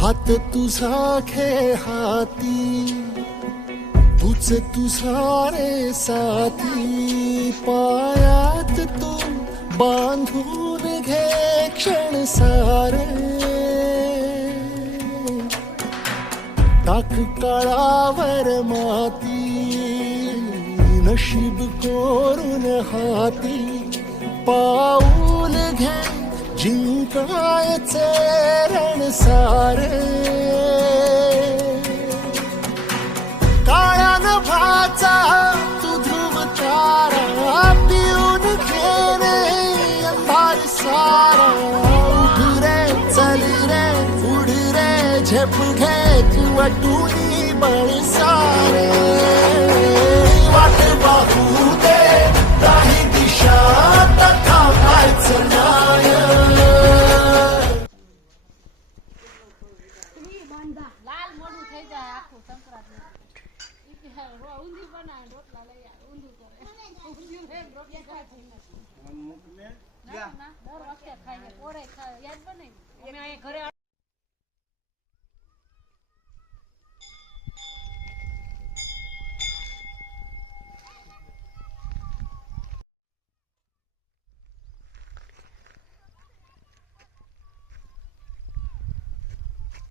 हात तुझा खे हाती तूच तुझा रे साथी पायात तू बांधून घे क्षण सारे टाक काळावर माती नशीब कोरून हाती पाऊल घे जिंकायचे रण सारे काळ्या नभाचा तू ध्रुव तारा पिऊन घेणे अंधार सारा उठ रे चल रे उड रे झेप घे तू वाटूनी बळ सारे वाट पाहू दे काही दिशा तथा पायचं नाही લાલ મોડું થઈ જાય આખું સંક્રાંત ઊંધી બનાવે રોટલા લઈ આવે ઊંધું કરે ઊંધિયું એમ રોટલી ખાય થઈ નથી દર વખતે ખાઈએ પોળે યાદ બને અમે અહીંયા ઘરે